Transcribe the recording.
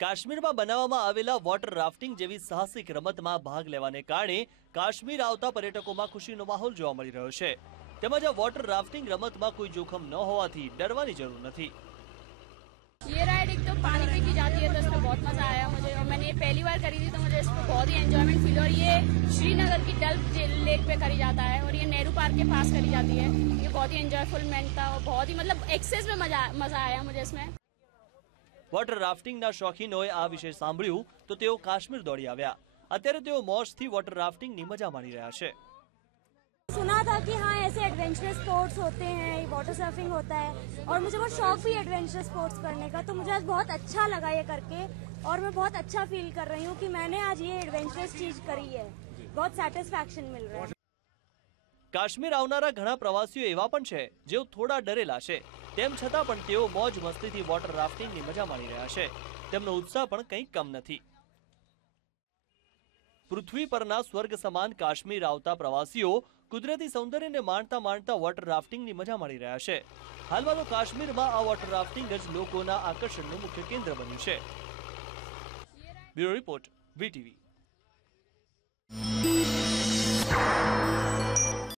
काश्मीर में આવેલા water rafting જેવી साहसिक रमत में भाग लेवाने कारण काश्मीर आता पर्यटकों में खुशी माहौल રહ્યો છે તેમજ આ વોટર રાફ્ટિંગ રમતમાં કોઈ જોખમ ન હોવાથી ડરવાની જરૂર નથી ये राइड एक तो पानी पे की जाती है तो इसमें बहुत मजा आया मुझे और मैंने ये पहली बार करी थी तो मुझे इसमें बहुत ही एंजॉयमेंट फील और ये श्रीनगर की डल लेक पे करी जाता है और ये नेहरू पार्क के पास करी जाती है ये बहुत ही एंजॉयफुल मेंट था और बहुत ही मतलब एक्सेस में मजा मजा आया मुझे इसमें વોટર રાફ્ટિંગ ના શોખીન હોય આ વિષય સાંભળ્યું તો તેઓ કાશ્મીર દોડી આવ્યા અત્યારે તેઓ મોસ્ટ થી વોટર રાફ્ટિંગ ની મજા માણી રહ્યા છે સુનાતા કે હા એસે એડવેન્ચર સ્પોર્ટ્સ હોતે હે વોટર સર્ફિંગ હોતા હે ઓર મુજે બહોત શોખ હી એડવેન્ચર સ્પોર્ટ્સ કરને કા તો મુજે આજ બહોત અચ્છા લગા યે કરકે ઓર મે બહોત અચ્છા ફીલ કર રહી હું કી મેને આજ યે એડવેન્ચર ચીઝ કરી હે બહોત સેટિસ્ફેક્શન મિલ રહા હૈ કાશ્મીર આવનારા ઘણા પ્રવાસીઓ એવા પણ છે જેઓ થોડા ડરેલા છે તેમ છતાં પણ તેઓ મોજ મસ્તીથી વોટર રાફ્ટિંગની મજા માણી રહ્યા છે તેમનો ઉત્સાહ પણ કંઈ કમ નથી પૃથ્વી પરના સ્વર્ગ સમાન કાશ્મીર આવતા પ્રવાસીઓ કુદરતી સૌંદર્યને માણતા માણતા વોટર રાફ્ટિંગની મજા માણી રહ્યા છે હાલમાં તો કાશ્મીરમાં આ વોટર રાફ્ટિંગ જ લોકોના આકર્ષણનું મુખ્ય કેન્દ્ર બન્યું છે બ્યુરો રિપોર્ટ વીટીવી